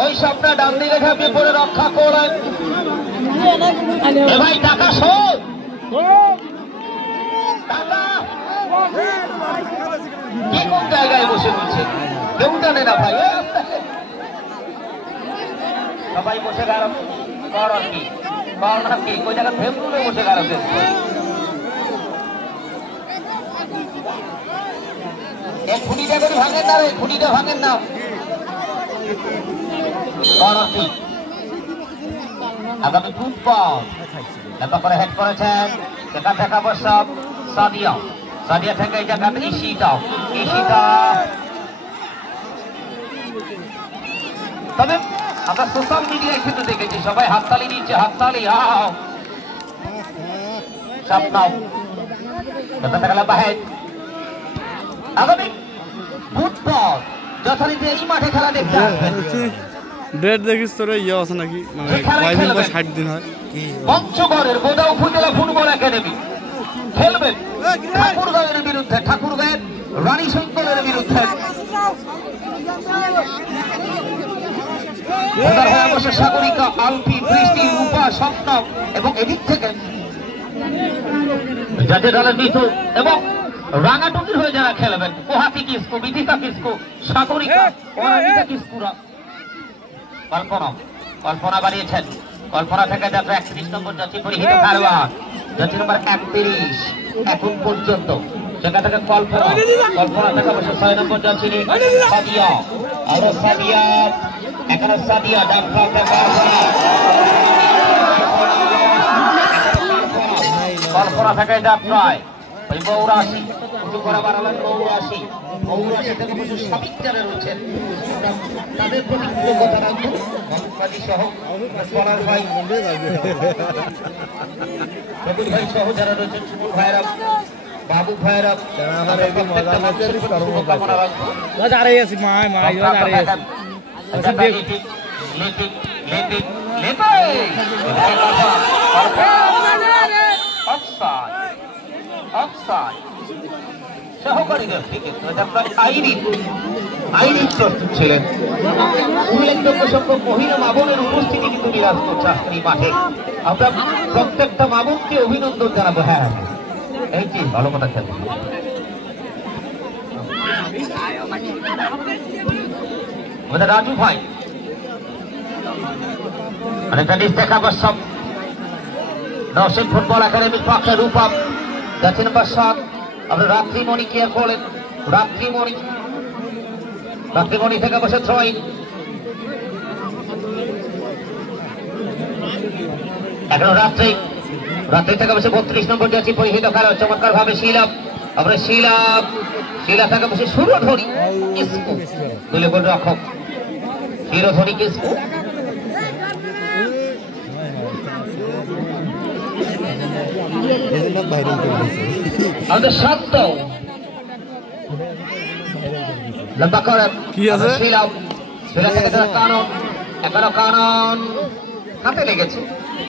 ওই স্বপ্নে ডান দিকে ঝাঁপিয়ে পড়ে রক্ষা করেন। ভাই টাকা শোধ, কি কোন জায়গায় বসে রয়েছে, কেউ জানে না ভাই। সবাই বসে গেল কর আর কি, কর না কি, ওই জায়গা থেমে বসে গেল। এই খুঁটিটা করে ভাঙেন না রে, খুঁটিটা ভাঙেন না। আগামী ফুটবল লম্বা করে হেড করেছেন, সেখান থেকে বসব সাদিয়া, সাদিয়া থেকে এই জায়গাতে ঈশিতা, ঈশিতা। তবে আমরা সোশ্যাল মিডিয়ায় কিন্তু দেখেছি সবাই হাততালি দিচ্ছে, হাততালি। স্বপ্নাও সেখান থেকে লম্বা হেড। আগামী ফুটবল যথারীতি এই মাঠে খেলা দেখতে আসবেন। ডেট দেখিস তোর ইয়ে আছে নাকি, মানে কয়দিন পর 60 দিন হয়। পঞ্চগড়ের বোদা উপজেলা ফুটবল একাডেমি খেলবেন ঠাকুরগাঁওয়ের বিরুদ্ধে, ঠাকুরগাঁয়ের রানী শঙ্করের বিরুদ্ধে। অবশ্য সাগরিকা, আলফি, বৃষ্টি, রূপা, স্বপ্ন এবং এদিক থেকে জাতীয় দলের মিঠু এবং রাঙাটুকির হয়ে যারা খেলবেন, পোহাতি কিসকু, বিধিকা কিসকু, সাগরিকা, অনামিকা কিস্কুরা। কল্পনা, কল্পনা বাড়িয়েছেন, কল্পনা থেকে যাত্রা 31 নম্বর যাত্রী পরিহিত খেলোয়াড়, যাত্রী নম্বর 31 এখন পর্যন্ত। সেখান থেকে কল্পনা, কল্পনা থেকে অবশ্য 6 নম্বর যাত্রী সাদিয়া, আরো সাদিয়া, এখানে সাদিয়া, ডান প্রান্তে কল্পনা থেকে যাত্রায় ওই 82 উঁচু করে বাড়ালেন 82, 82 থেকে প্রচুর শ্রমিক যারা রয়েছেন তাদের প্রতি কৃতজ্ঞতা রাখবো। মোহাম্মদী সহ বলার ভাই, রবির ভাই সহ যারা রয়েছেন, সুমন ভাইরা, বাবু ভাইরা, শুভকামনা রাখবো। সহকারীদের থেকে আইরিন প্রস্তুত ছিলেন। উল্লেখযোগ্য সংখ্যক মহিলা মাবনের উপস্থিতি কিন্তু বিরাজ করছে আজকের এই মাঠে। আমরা প্রত্যেকটা মাবনকে অভিনন্দন জানাবো। হ্যাঁ, এই যে ভালো কথা খেলবে আমাদের রাজু ভাই, অনেকটা ডিস্ট্রিক্ট আবাসম নরসিংহ ফুটবল একাডেমির পক্ষে রূপম, যাত্রী নম্বর 7 আমরা রাত্রিমণি কেয়ার করলেন, রাত্রিমণি, রাত্রিমণি থেকে বসে থ্রোইন। এখনো রাত্রি, রাত্রি থেকে বসে 32 নম্বর যাত্রী পরিহিত খেলোয়াড়, চমৎকার ভাবে শিলাপ, আমরা শিলাপ, শিলা থেকে বসে সুরধরি কিসকু, দুলে গোল রক্ষক সুরধরি কিসকু। আমাদের শান্ত লম্বা করে কি আছে শিলাপ, শিলা থেকে কানন, এখনো কানন হাতে লেগেছে।